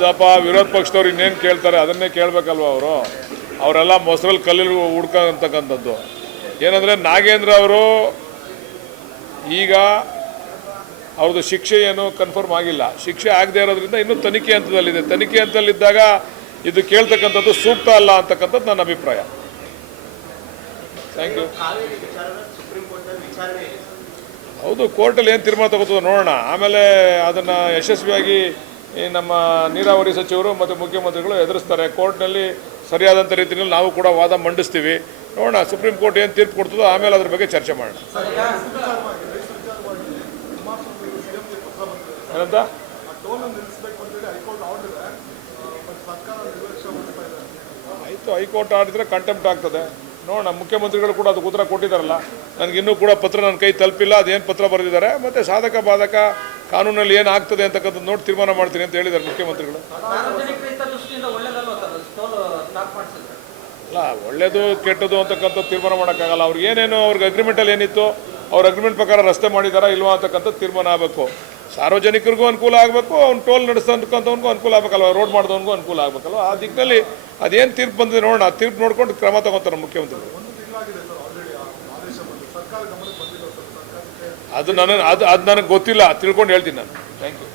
ಹೌದಪ್ಪ, ವಿರೋಧ ಪಕ್ಷದವ್ರು ಇನ್ನೇನು ಕೇಳ್ತಾರೆ ಅದನ್ನೇ ಕೇಳಬೇಕಲ್ವ ಅವರು. ಅವರೆಲ್ಲ ಮೊಸರಲ್ಲಿ ಕಲ್ಲಲ್ಲಿ ಹುಡ್ಕೊಂತಕ್ಕಂಥದ್ದು. ಏನಂದರೆ ನಾಗೇಂದ್ರ ಅವರು ಈಗ ಅವ್ರದ್ದು ಶಿಕ್ಷೆ ಏನು ಕನ್ಫರ್ಮ್ ಆಗಿಲ್ಲ. ಶಿಕ್ಷೆ ಆಗದೆ ಇರೋದ್ರಿಂದ ಇನ್ನೂ ತನಿಖೆ ಹಂತದಲ್ಲಿದೆ. ತನಿಖೆ ಹಂತದಲ್ಲಿದ್ದಾಗ ಇದು ಕೇಳ್ತಕ್ಕಂಥದ್ದು ಸೂಕ್ತ ಅಲ್ಲ ಅಂತಕ್ಕಂಥದ್ದು ನನ್ನ ಅಭಿಪ್ರಾಯ. Thank you. ಹೌದು, ಕೋರ್ಟಲ್ಲಿ ಏನು ತೀರ್ಮಾನ ತಗೋತದೋ ನೋಡೋಣ. ಆಮೇಲೆ ಅದನ್ನು ಯಶಸ್ವಿಯಾಗಿ ನಮ್ಮ ನೀರಾವರಿ ಸಚಿವರು ಮತ್ತು ಮುಖ್ಯಮಂತ್ರಿಗಳು ಎದುರಿಸ್ತಾರೆ. ಕೋರ್ಟ್ನಲ್ಲಿ ಸರಿಯಾದಂಥ ರೀತಿಯಲ್ಲಿ ನಾವು ಕೂಡ ವಾದ ಮಂಡಿಸ್ತೀವಿ. ನೋಡೋಣ ಸುಪ್ರೀಂ ಕೋರ್ಟ್ ಏನು ತೀರ್ಪು ಕೊಡ್ತದೋ ಆಮೇಲೆ ಅದ್ರ ಬಗ್ಗೆ ಚರ್ಚೆ ಮಾಡೋಣ. ಏನಂತ ಆಯಿತು, ಹೈಕೋರ್ಟ್ ಆಡಿದ್ರೆ ಕಂಟೆಂಪ್ಟ್ ಆಗ್ತದೆ. ನೋಡೋಣ, ಮುಖ್ಯಮಂತ್ರಿಗಳು ಕೂಡ ಅದಕ್ಕೆ ಉತ್ತರ ಕೊಟ್ಟಿದ್ದಾರಲ್ಲ. ನನಗಿನ್ನೂ ಕೂಡ ಪತ್ರ ನನ್ನ ಕೈ ತಲುಪಿಲ್ಲ, ಅದೇನು ಪತ್ರ ಬರೆದಿದ್ದಾರೆ, ಮತ್ತು ಸಾಧಕ ಬಾಧಕ ಕಾನೂನಲ್ಲಿ ಏನು ಆಗ್ತದೆ ಅಂತಕ್ಕಂಥದ್ದು ನೋಡಿ ತೀರ್ಮಾನ ಮಾಡ್ತೀನಿ ಅಂತ ಹೇಳಿದ್ದಾರೆ ಮುಖ್ಯಮಂತ್ರಿಗಳು. ಅಲ್ಲ, ಒಳ್ಳೇದು ಕೆಟ್ಟದ್ದು ಅಂತಕ್ಕಂಥ ತೀರ್ಮಾನ ಮಾಡೋಕ್ಕಾಗಲ್ಲ. ಅವ್ರಿಗೆ ಏನೇನು ಅವ್ರಿಗೆ ಅಗ್ರಿಮೆಂಟಲ್ಲಿ ಏನಿತ್ತು ಅವ್ರ ಅಗ್ರಿಮೆಂಟ್ ಪ್ರಕಾರ ರಸ್ತೆ ಮಾಡಿದಾರಾ ಇಲ್ವಾ ಅಂತಕ್ಕಂಥ ತೀರ್ಮಾನ ಆಗಬೇಕು. ಸಾರ್ವಜನಿಕರಿಗೂ ಅನುಕೂಲ ಆಗಬೇಕು, ಅವ್ನು ಟೋಲ್ ನಡೆಸ್ತಕ್ಕಂಥವ್ನಿಗೂ ಅನುಕೂಲ ಆಗಬೇಕಲ್ವ, ರೋಡ್ ಮಾಡಿದವನಿಗೂ ಅನುಕೂಲ ಆಗಬೇಕಲ್ವ. ಆ ದಿಕ್ಕಿನಲ್ಲಿ ಅದೇನು ತೀರ್ಪು ಬಂದಿದೆ ನೋಡೋಣ. ಆ ತೀರ್ಪು ನೋಡ್ಕೊಂಡು ಕ್ರಮ ತಗೋತಾರೆ ಮುಖ್ಯಮಂತ್ರಿಗಳು. ಅದು ನನಗೆ ಗೊತ್ತಿಲ್ಲ, ತಿಳ್ಕೊಂಡು ಹೇಳ್ತೀನಿ ನಾನು. Thank you.